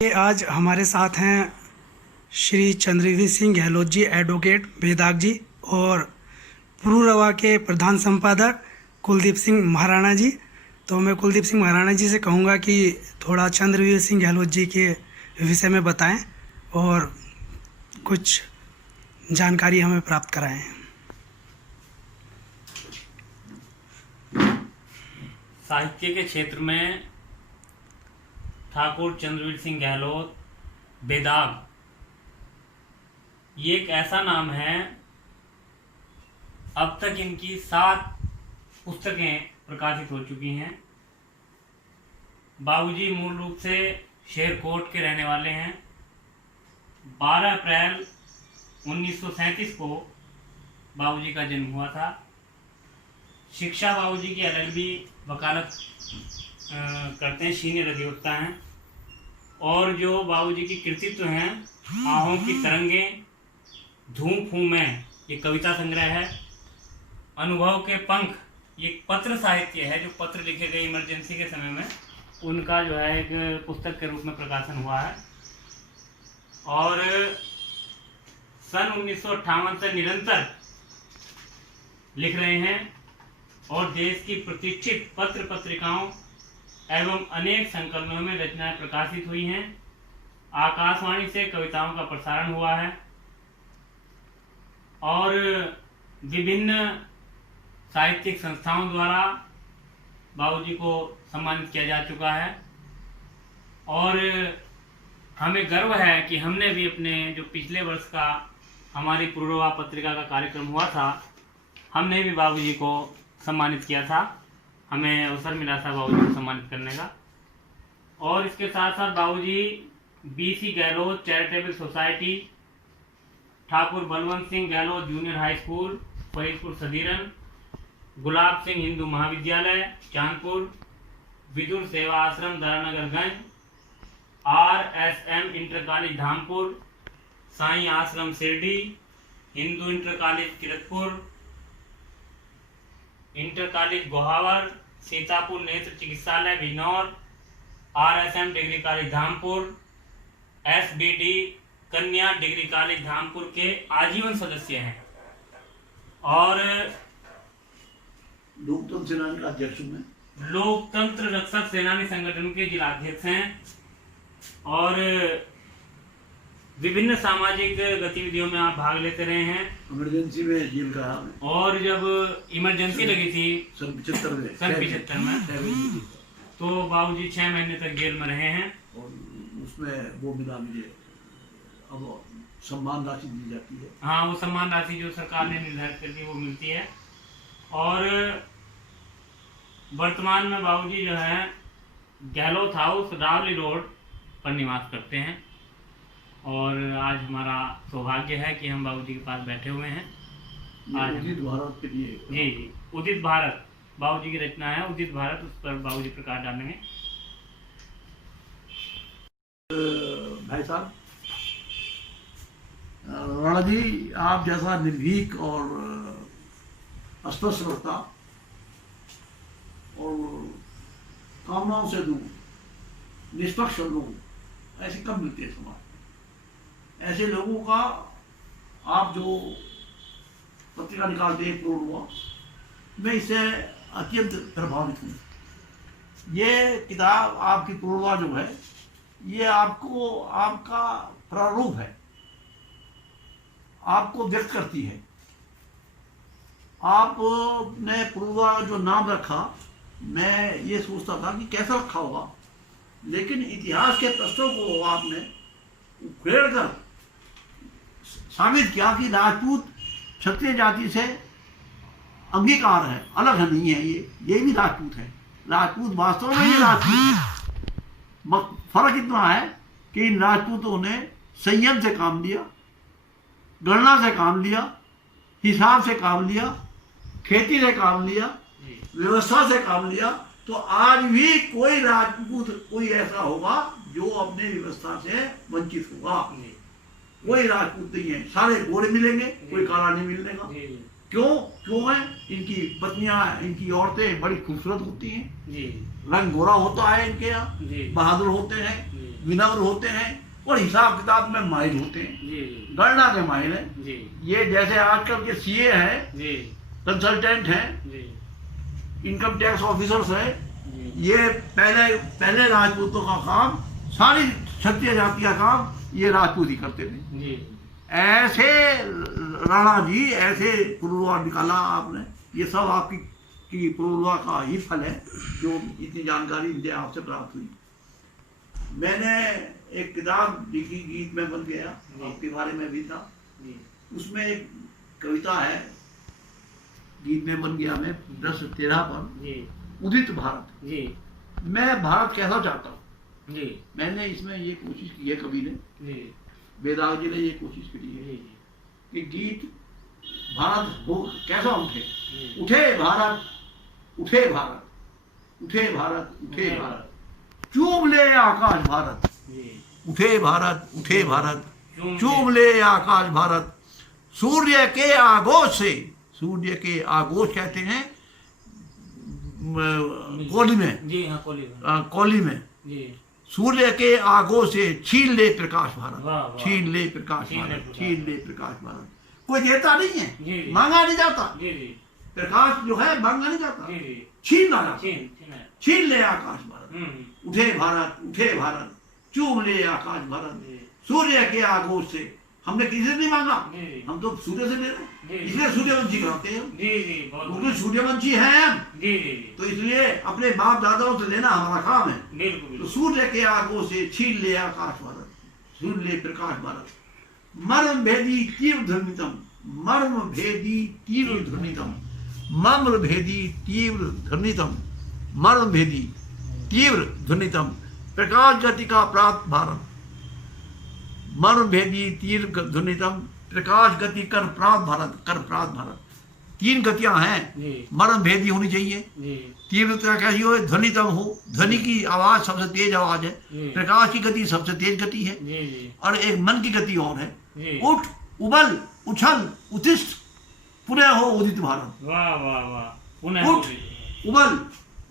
ये आज हमारे साथ हैं श्री चंद्रवीर सिंह गहलोत जी, एडवोकेट बेदाग जी, और पुरूरवा के प्रधान संपादक कुलदीप सिंह महाराणा जी। तो मैं कुलदीप सिंह महाराणा जी से कहूँगा कि थोड़ा चंद्रवीर सिंह गहलोत जी के विषय में बताएं और कुछ जानकारी हमें प्राप्त कराएं। साहित्य के क्षेत्र में ठाकुर चंद्रवीर सिंह गहलोत बेदाग, ये एक ऐसा नाम है। अब तक इनकी 7 पुस्तकें प्रकाशित हो चुकी हैं। बाबूजी मूल रूप से शेरकोट के रहने वाले हैं। 12 अप्रैल 1937 को बाबूजी का जन्म हुआ था। शिक्षा बाबूजी की LLB वकालत करते हैं, सीनियर अधिवक्ता हैं। और जो बाबूजी की कृतित्व हैं, आहों की तरंगें, धूम फूमें, ये कविता संग्रह है। अनुभव के पंख, ये पत्र साहित्य है, जो पत्र लिखे गए इमरजेंसी के समय में, उनका जो है एक पुस्तक के रूप में प्रकाशन हुआ है। और सन 1958 से निरंतर लिख रहे हैं और देश की प्रतिष्ठित पत्र पत्रिकाओं एवं अनेक संकलनों में रचनाएं प्रकाशित हुई हैं। आकाशवाणी से कविताओं का प्रसारण हुआ है और विभिन्न साहित्यिक संस्थाओं द्वारा बाबूजी को सम्मानित किया जा चुका है। और हमें गर्व है कि हमने भी अपने जो पिछले वर्ष का हमारी पुरूरवा पत्रिका का कार्यक्रम हुआ था, हमने भी बाबूजी को सम्मानित किया था। हमें अवसर मिला था बाबूजी को सम्मानित करने का। और इसके साथ साथ Babuji BC Gehlot charitable society, Thakur Balwant Singh Gehlot junior high school Faridpur Sadiran, Gulab Singh Hindu Mahavidyalaya Chandpur, Vidur Seva Ashram Daranagarganj, RSM inter college Dhampur, Sai Ashram Shirdi, Hindu inter college Kiratpur, inter college Gohawar, Sitapur Netra Chikitsalaya Bijnor, RSM degree college Dhampur, SBD Kanya degree college Dhampur के आजीवन सदस्य हैं। और लोकतंत्र सेनानी का अध्यक्ष हूं। लोकतंत्र रक्षक सेनानी संगठन के जिलाध्यक्ष हैं और विभिन्न सामाजिक गतिविधियों में आप भाग लेते रहे हैं। इमरजेंसी में जेल का, और जब इमरजेंसी लगी थी सन 75 में तो बाबूजी 6 महीने तक जेल में रहे हैं। और उसमें वो मिला मुझे, अब सम्मान राशि दी जाती है। हाँ, वो सम्मान राशि जो सरकार ने निर्धारित कर दी वो मिलती है। और वर्तमान में बाबूजी जो है गहलोत हाउस रावली रोड पर निवास करते हैं। और आज हमारा सौभाग्य है कि हम बाबूजी के पास बैठे हुए हैं। आज उदित भारत के लिए जी उदित भारत बाबूजी की रचना है, उदित भारत, उस पर बाबूजी प्रकाश डालेंगे। भाई साहब, राणा जी, आप जैसा निर्भीक और स्पष्ट वक्ता और कामनाओं से दूर निष्पक्ष लोग ऐसे कब मिलते हैं समाज में। ऐसे लोगों का आप जो पत्रिका निकालते हैं पुरूरवा, मैं इससे अत्यंत प्रभावित हूँ। ये किताब आपकी पुरूरवा जो है, ये आपको आपका प्रारूप है, आपको व्यक्त करती है। आपने पुरूरवा जो नाम रखा, मैं ये सोचता था कि कैसा रखा होगा, लेकिन इतिहास के प्रश्नों को आपने उखेड़ कर साबित किया कि राजपूत क्षत्रिय जाति से अंगीकार है, अलग है, नहीं है। ये भी राजपूत है। राजपूत वास्तव में ये राजपूत है। फर्क इतना है कि इन राजपूतों ने संयम से काम लिया, गणना से काम लिया, हिसाब से काम लिया, खेती से काम लिया, व्यवस्था से काम लिया। तो आज भी कोई राजपूत कोई ऐसा होगा जो अपने व्यवस्था से वंचित होगा। कोई राजपूत नहीं है, सारे गोरे मिलेंगे, कोई काला नहीं मिलने का। क्यों क्यों है? इनकी पत्नियां, इनकी औरतें बड़ी खूबसूरत होती हैं, जी रंग गोरा होता है इनके यहाँ, जी बहादुर होते हैं, जी विनम्र होते हैं और हिसाब किताब में माहिर होते हैं, जी गणना के माहिर हैं। जी ये जैसे आजकल के सीए हैं, जी कंसल्टेंट हैं, जी इनकम टैक्स ऑफिसर्स हैं, जी ये पहले राजपूतों का काम, सारी क्षत्रिय जाति का काम ये राजपूत ही करते थे। जी ऐसे राणा जी, ऐसे पुरुरवा निकाला आपने, ये सब आपकी की पुरुरवा का ही फल है, जो इतनी जानकारी मुझे आपसे प्राप्त हुई। मैंने एक किताब लिखी, गीत में बन गया, आपके बारे में भी था, जी उसमें एक कविता है, गीत में बन गया में 10-13 पर, जी उदित भारत। जी मैं भारत कैसा चाहता हूँ, जी मैंने इसमें ये कोशिश की है, कवि ने, जी वेदाग जी ने ये कोशिश की है कि गीत भारत हो कैसा उठे, उठे भारत, उठे भारत, उठे भारत, उठे भारत, चूम ले आकाश भारत, जी उठे भारत, उठे भारत, चूम चूम ले आकाश भारत, सूर्य के आगोश से, सूर्य के आगोश कहते हैं कोली में, जी हाँ कोली कोली में, जी सूर्य के आगों से छीन ले प्रकाश भारत, वाह, वाह। छीन ले प्रकाश छीन ले भारत, प्रकाश छीन ले प्रकाश भारत। कोई देता नहीं है, जी, जी। मांगा नहीं जाता, जी जी प्रकाश जो है मांगा नहीं जाता, जी जी छीन ना जाता, छीन है छीन ले आकाश भारत, उठे भारत, उठे भारत, चूम ले आकाश भारत, जी सूर्य के आगोश से। हमने किसी से नहीं मांगा, जी हम तो सूर्य से ले रहे जी। हैं, इसलिए सूर्यवंशी कहते हैं, जी जी बहुत क्योंकि सूर्यवंशी हैं हम, जी जी तो इसलिए अपने बाप दादाओं से लेना हमारा काम है। बिल्कुल तो बिल्कुल सूर्य के आगों से छीन ले आकाश भारत, छीन ले प्रकाश भारत, मर्म भेदी तीव्र ध्वनितम, मर्म भेदी तीव्र ध्वनितम, मम्र भेदी तीव्र ध्वनितम, मर्म भेदी तीव्र ध्वनितम, प्रकाश गति का प्राप्त भारत, मर्म भेदी तीव्र ध्वनितम, प्रकाश गति कर प्राप्त भारत, कर प्राप्त भारत। 3 गतियां हैं, जी मर्म भेदी होनी चाहिए, जी तीव्रता कैसी हो, ध्वनितम हो, ध्वनि की आवाज सबसे तेज आवाज है, जी प्रकाश की गति सबसे तेज गति है, जी जी और एक मन की गति और है, जी उठ उबल उछल उत्तिष्ठ पुनः हो उदित भारत, वाह वाह वाह पुनः उठ जी उबल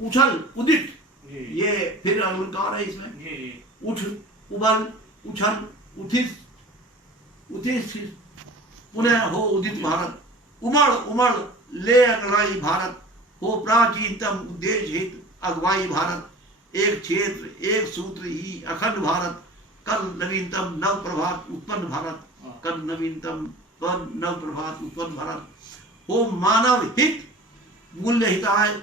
उछल उदित, जी ये फिर अलंकार है इसमें, जी उठ उबल उछल उत्तिष्ठ उत्तिष्ठ पुनः हो उदित भारत, उमड़ उमड़ ले अगुवाई भारत, हो प्राचीनतम उद्देश्य हित अगुवाई भारत, एक क्षेत्र एक सूत्र ही अखंड भारत, कल नवीनतम नव प्रभात उत्पन्न भारत, कल नवीनतम नव प्रभात उत्पन्न भारत, हो मानव हित मूल्य हिताय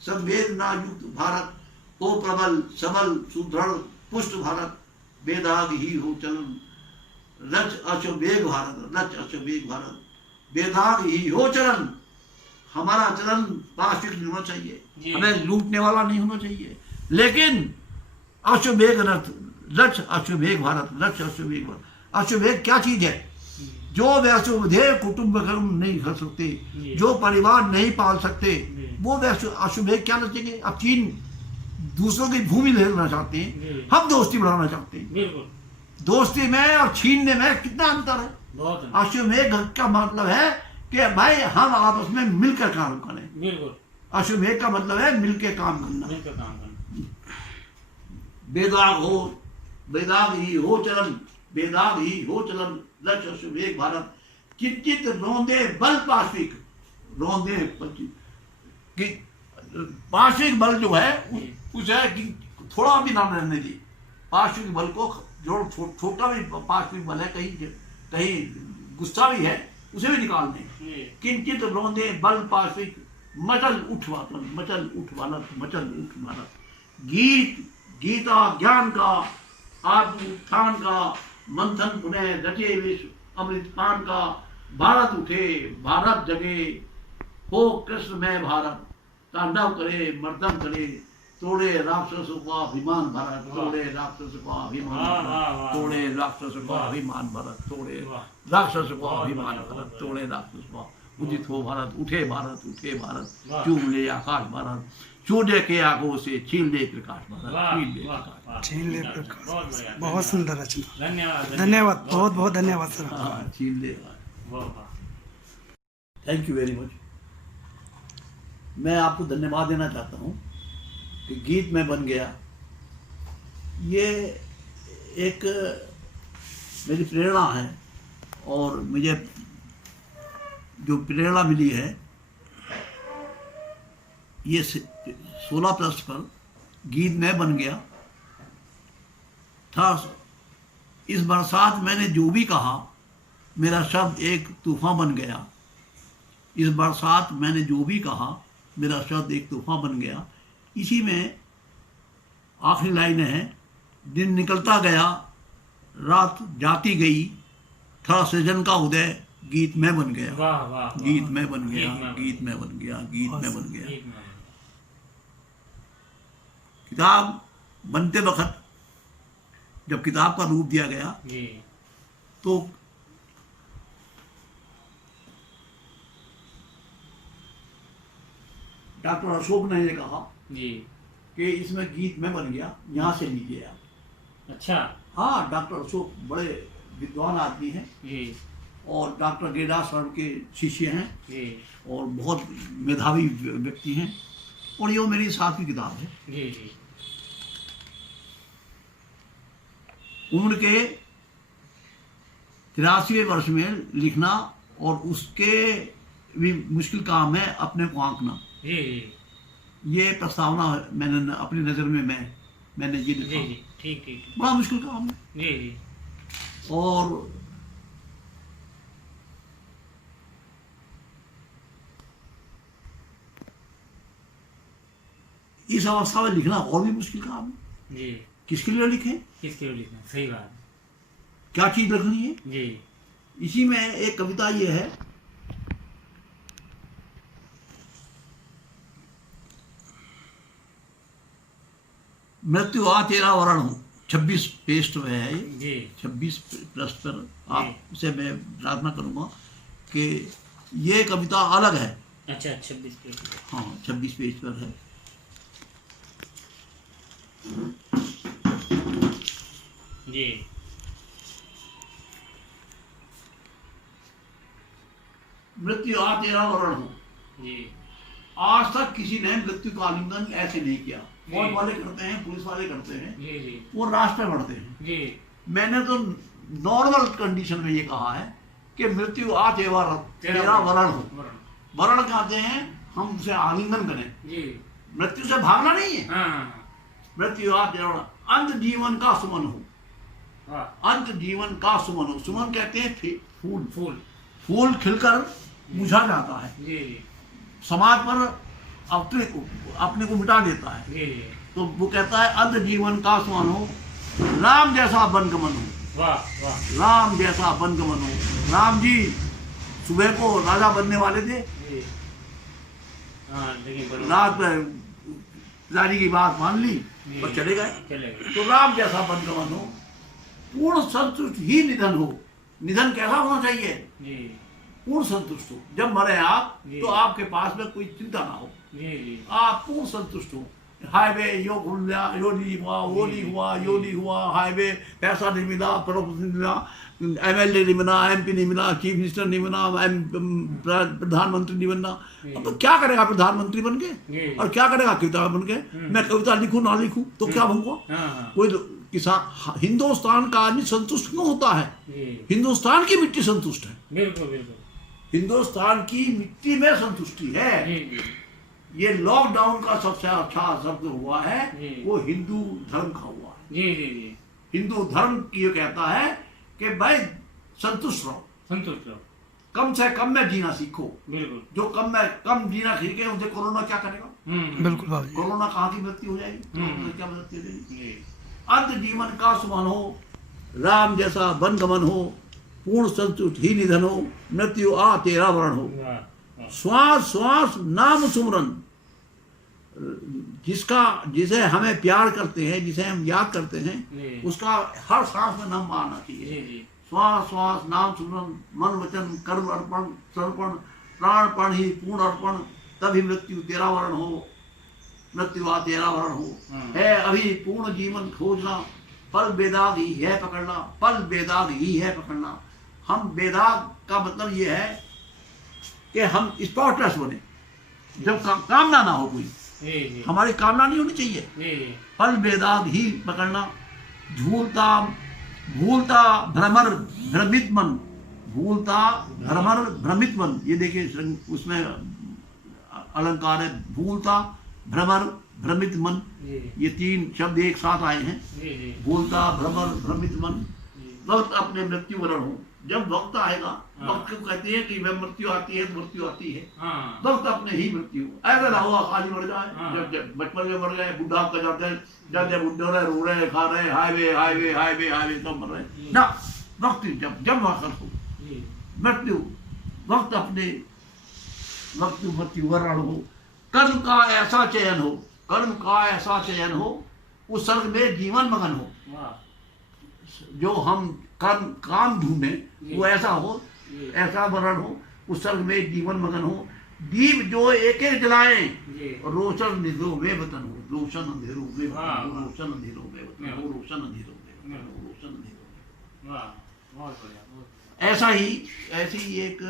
संवेदना युक्त भारत, हो प्रबल सबल सुदृढ़ पुष्ट भारत, वेदाग ही हो चलन रच अश्वमेघ भारत, रच अश्वमेघ भारत, वेदाग ही हो चलन। हमारा चलन पाश्विक नहीं होना चाहिए, जी। हमें लूटने वाला नहीं होना चाहिए, लेकिन अश्वमेघ रथ रच अश्वमेघ भारत, रच अश्वमेघ भारत। अश्वमेघ क्या चीज है? जो वैश्वदेव कुटुंब कर्म नहीं कर सकते, जी। जो परिवार नहीं पाल सकते, जी। वो अश्वमेघ क्या रचेंगे? अब चीन दूसरों की भूमि लेना चाहते जी। हैं, हम दोस्ती बढ़ाना चाहते हैं। बिल्कुल दोस्ती में और छीनने में कितना अंतर है? बहुत है। अश्वमेघ का मतलब है कि भाई हम आपस में मिलकर काम करें। बिल्कुल अश्वमेघ का मतलब है मिलकर काम करना। मिलकर काम करना। वेदाग हो, वेदाग ही हो चलन, वेदाग ही हो चलन लक्ष्य अश्वमेघ भारत, किंचित रोंदे बल पाश्विक, रोंदे कि पाश्विक बल जो है उसे कि थोड़ा भी ना रहने दी। पाश्विक बल को जो छोटा भी पाश्विक बल है, कहीं गुस्सा भी है, उसे भी निकाल दें। किंचित रोंदे बल पाश्विक, मचल उठ भारत, मचल उठ भारत, मचल उठ भारत। गीत गीता ज्ञान का आत्म उत्थान का, मंथन पुनः रचे विश्व अमृत पान का, भारत उठे भारत जगे, हो कृष्ण में भारत, तांडव करे मर्दन करे, तोड़े राक्षसों का अभिमान भारत, तोड़े राक्षसों का अभिमान भारत, तोड़े राक्षसों का अभिमान भारत, तोड़े राक्षसों का अभिमान भारत, तोड़े राक्षसों का। उदित हो भारत, उठे भारत, उठे भारत, चूम ले आकाश भारत, सूर्य के आगों से छीन ले प्रकाश भारत, छीन ले प्रकाश, छीन ले प्रकाश। बहुत सुंदर रचना। धन्यवाद धन्यवाद, बहुत बहुत धन्यवाद सर। छीन ले। बहुत थैंक यू वेरी मच। मैं आपको धन्यवाद देना चाहता हूँ कि गीत में बन गया, ये एक मेरी प्रेरणा है, और मुझे जो प्रेरणा मिली है ये 16+ पर गीत में बन गया था। इस बरसात मैंने जो भी कहा, मेरा शब्द एक तूफान बन गया। इस बरसात मैंने जो भी कहा, मेरा शब्द एक तूफान बन गया। इसी में आखिरी लाइन है, दिन निकलता गया, रात जाती गई, था सृजन का उदय, गीत में बन गया। वाह वाह, गीत में बन गया, गीत में बन गया, गीत में बन गया। किताब बनते वक्त जब किताब का रूप दिया गया जी, तो डॉक्टर अशोक ने ये कहा जी, कि इसमें गीत में बन गया, यहाँ से लीजिए आप। अच्छा हाँ, डॉक्टर अशोक बड़े विद्वान आदमी हैं जी, और डॉक्टर गेडा सर के शिष्य हैं जी और बहुत मेधावी व्यक्ति हैं, और ये मेरी 7वीं किताब है। जी जी, उम्र के 83वें वर्ष में लिखना, और उसके भी मुश्किल काम है अपने को आंकना। जी जी ये प्रस्तावना मैंने अपनी नज़र में मैंने ये जी लिखा। जी, ठीक ठीक, बड़ा मुश्किल काम है, जी जी, और इस अवस्था में लिखना और भी मुश्किल काम है। जी, किसके लिए लिखें, किसके लिए लिखना, सही बात, क्या चीज लिखनी है। जी इसी में एक कविता ये है, मृत्यु आ तेरा वरण हूँ, 26 पेज में है ये, जी 26 पर आप उसे मैं प्रार्थना करूँगा कि ये कविता अलग है। अच्छा, 26 पेज, हाँ, 26 पेज पर है। जी मृत्यु आ तेरा वरण हूँ, जी, आज तक किसी ने मृत्यु का आलिंगन ऐसे नहीं किया। फौज जी। वाले करते हैं, पुलिस वाले करते हैं, जी जी वो रास्ते बढ़ते हैं। जी, मैंने तो नॉर्मल कंडीशन में ये कहा है कि मृत्यु आ तेरा वरण हो। वरण कहते हैं हम उसे आलिंगन करें, जी, मृत्यु से भागना नहीं है। हाँ, मृत्यु आ तेरा वरण, अंत जीवन का सुमन हो, वाह, अंत जीवन का सुमन हो। सुमन कहते हैं फूल, फूल, फूल खिलकर मुझा जाता है, जी जी समाज पर अपने को मिटा देता है। जी जी, तो वो कहता है अंत जीवन का सुमन हो, राम जैसा बनगमन हो, वाह वाह, राम जैसा बनगमन हो। राम जी सुबह को राजा बनने वाले थे, जी, हाँ, लेकिन रात में पिताजी की बात मान ली और चले गए। चले गए, तो राम जैसा बनगमन हो, पूर्ण संतुष्ट ही निधन हो। निधन कैसा होना चाहिए, जी पूर्ण संतुष्ट हो। जब मरे आप जी। तो आपके पास में कोई चिंता ना हो, जी जी, आप पूर्ण संतुष्ट हो। हाईवे यो घूम लिया, यो नहीं हुआ, वो नहीं हुआ, यो नहीं हुआ, हाईवे पैसा नहीं मिला, प्रॉपर्टी नहीं मिला, MLA नहीं बना, MP नहीं मिला, चीफ मिनिस्टर नहीं बना, प्रधानमंत्री नहीं बनना। अब तो क्या करेगा प्रधानमंत्री बन के, जी। और क्या करेगा कविता बन के। मैं कविता लिखूं ना लिखूं तो क्या बनूंगा। हाँ हाँ, कोई किसान, हिंदुस्तान का आदमी संतुष्ट क्यों होता है, जी, हिंदुस्तान की मिट्टी संतुष्ट है, बिल्कुल बिल्कुल, हिंदुस्तान की मिट्टी में संतुष्टि है। जी जी, ये लॉकडाउन का सबसे अच्छा शब्द हुआ है, जी। वो हिंदू धर्म का हुआ है। जी जी जी, हिंदू धर्म ये कहता है कि भाई संतुष्ट रहो, संतुष्ट रहो, कम से कम में जीना सीखो। बिल्कुल, जो कम जीना सीखे उसे कोरोना क्या करेगा। बिल्कुल बाबू जी। कोरोना कहाँ की मृत्यु हो जाएगी, कोरोना से क्या मृत्यु हो जाएगी। जी, अंत जीवन का सुमन हो, राम जैसा बनगमन हो, पूर्ण संतुष्ट ही निधन हो, मृत्यु आ तेरा वरण हो। वाह वाह, श्वास श्वास नाम सुमरन, जिसे हमें प्यार करते हैं, जिसे हम याद करते जी। हैं, उसका हर सांस में नाम आना चाहिए। जी जी, श्वास श्वास नाम सुमरन, मन वचन कर्म अर्पण समर्पण, प्राणपण ही पूर्ण अर्पण, तभी मृत्यु तेरा वरण हो, मृत्यु आ तेरा वरण हो। है अभी पूर्ण जीवन खोजना, पल बेदाग ही है पकड़ना, पल बेदाग ही है पकड़ना। हम बेदाग का मतलब ये है कि हम स्पॉटलेस बने, जब कामना ना हो कोई, जी जी हमारी कामना नहीं होनी चाहिए। जी जी फल बेदाग ही पकड़ना, झूलता भूलता भ्रमर भ्रमित मन, भूलता भ्रमर भ्रमित मन। ये देखिए उसमें अलंकार है, भूलता भ्रमर भ्रमित मन, जी ये तीन शब्द एक साथ आए हैं। जी जी भूलता भ्रमर भ्रमित मन, जी वक्त अपने मृत्यु वरण हो। जब वक्त आएगा, हाँ। वक्त को कहते हैं कि वह मृत्यु आती है तो मृत्यु आती है, हाँ वक्त अपने ही मृत्यु। ऐसा ना हुआ खाली मर जाए, हाँ। जब बचपन में मर गए, बुढ़ा का जाते हैं, जब बुढ़े हो रहे, रो रहे, खा रहे, हाईवे हाईवे हाईवे हाईवे सब मर रहे ना। वक्त जब वक्त हो जी मृत्यु, वक्त अपने मृत्यु वरण हो। कर्म का ऐसा चयन हो, कर्म का ऐसा चयन हो, उस सर्ग में जीवन मगन हो। वाह जो हम कर्म काम ढूंढे वो ऐसा हो, जी ऐसा वरण हो, उस सर्ग में जीवन मगन हो। दीप जो एक एक जलाएं, जी रोशन अंधेरों में वतन हो, रोशन अंधेरों में वतन हाँ, हो, हाँ। रोशन अंधेरों में वतन हो, रोशन अंधेरों में वतन हाँ। हो, रोशन अंधेरों में। वाह बहुत बढ़िया बहुत बढ़िया। ऐसा ही ऐसी एक